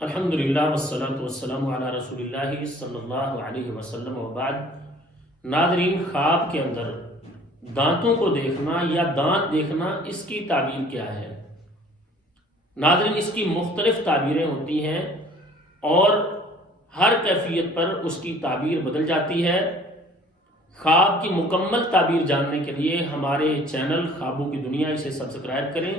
الحمدللہ والصلاة والسلام علی رسول اللہ صلی اللہ علیہ وسلم وبعد۔ ناظرین، خواب کے اندر دانتوں کو دیکھنا یا دانت دیکھنا، اس کی تعبیر کیا ہے؟ ناظرین، اس کی مختلف تعبیریں ہوتی ہیں اور ہر کیفیت پر اس کی تعبیر بدل جاتی ہے۔ خواب کی مکمل تعبیر جاننے کے لیے ہمارے چینل خوابوں کی دنیا اسے سبسکرائب کریں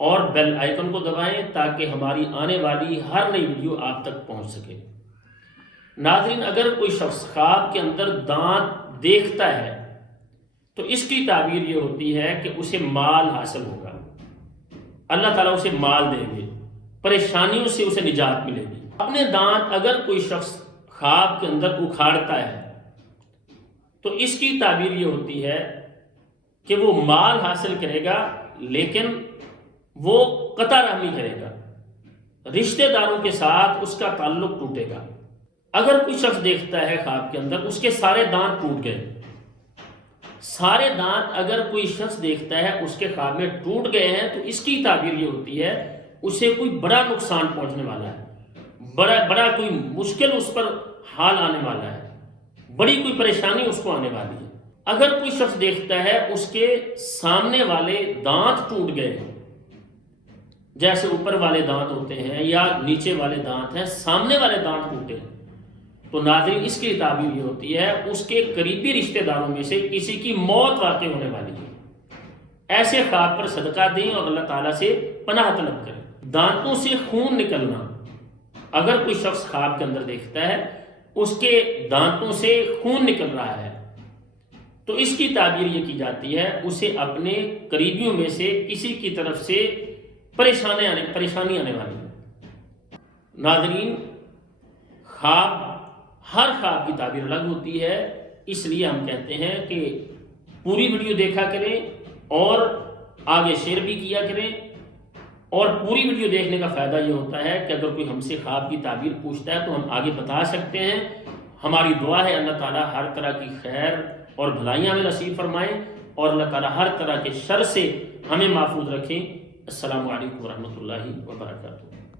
اور بیل آئیکن کو دبائیں تاکہ ہماری آنے والی ہر نئی ویڈیو آپ تک پہنچ سکے۔ ناظرین، اگر کوئی شخص خواب کے اندر دانت دیکھتا ہے تو اس کی تعبیر یہ ہوتی ہے کہ اسے مال حاصل ہوگا، اللہ تعالیٰ اسے مال دیں گے، پریشانیوں سے اسے نجات ملے گی۔ اپنے دانت اگر کوئی شخص خواب کے اندر اکھاڑتا ہے تو اس کی تعبیر یہ ہوتی ہے کہ وہ مال حاصل کرے گا لیکن وہ قطع رحمی کرے گا، رشتہ داروں کے ساتھ اس کا تعلق ٹوٹے گا۔ اگر کوئی شخص دیکھتا ہے خواب کے اندر اس کے سارے دانت ٹوٹ گئے، سارے دانت اگر کوئی شخص دیکھتا ہے اس کے خواب میں ٹوٹ گئے ہیں تو اس کی تعبیر یہ ہوتی ہے اسے کوئی بڑا نقصان پہنچنے والا ہے، بڑا کوئی مشکل اس پر حال آنے والا ہے، بڑی کوئی پریشانی اس کو آنے والی ہے۔ اگر کوئی شخص دیکھتا ہے اس کے سامنے والے دانت ٹوٹ گئے ہیں، جیسے اوپر والے دانت ہوتے ہیں یا نیچے والے دانت ہیں، سامنے والے دانت ٹوٹے ہیں، تو ناظرین اس کی تعبیر یہ ہوتی ہے اس کے قریبی رشتہ داروں میں سے کسی کی موت واقع ہونے والی ہے۔ ایسے خواب پر صدقہ دیں اور اللہ تعالیٰ سے پناہ طلب کریں۔ دانتوں سے خون نکلنا، اگر کوئی شخص خواب کے اندر دیکھتا ہے اس کے دانتوں سے خون نکل رہا ہے تو اس کی تعبیر یہ کی جاتی ہے اسے اپنے قریبیوں میں سے کسی کی طرف سے پریشانی آنے والی ہے۔ ناظرین، ہر خواب کی تعبیر الگ ہوتی ہے، اس لیے ہم کہتے ہیں کہ پوری ویڈیو دیکھا کریں اور آگے شیئر بھی کیا کریں۔ اور پوری ویڈیو دیکھنے کا فائدہ یہ ہوتا ہے کہ اگر کوئی ہم سے خواب کی تعبیر پوچھتا ہے تو ہم آگے بتا سکتے ہیں۔ ہماری دعا ہے اللہ تعالیٰ ہر طرح کی خیر اور بھلائیاں ہمیں نصیب فرمائیں اور اللہ تعالیٰ ہر طرح کے شر سے ہمیں محفوظ رکھیں۔ السلام علیکم ورحمۃ اللہ وبرکاتہ۔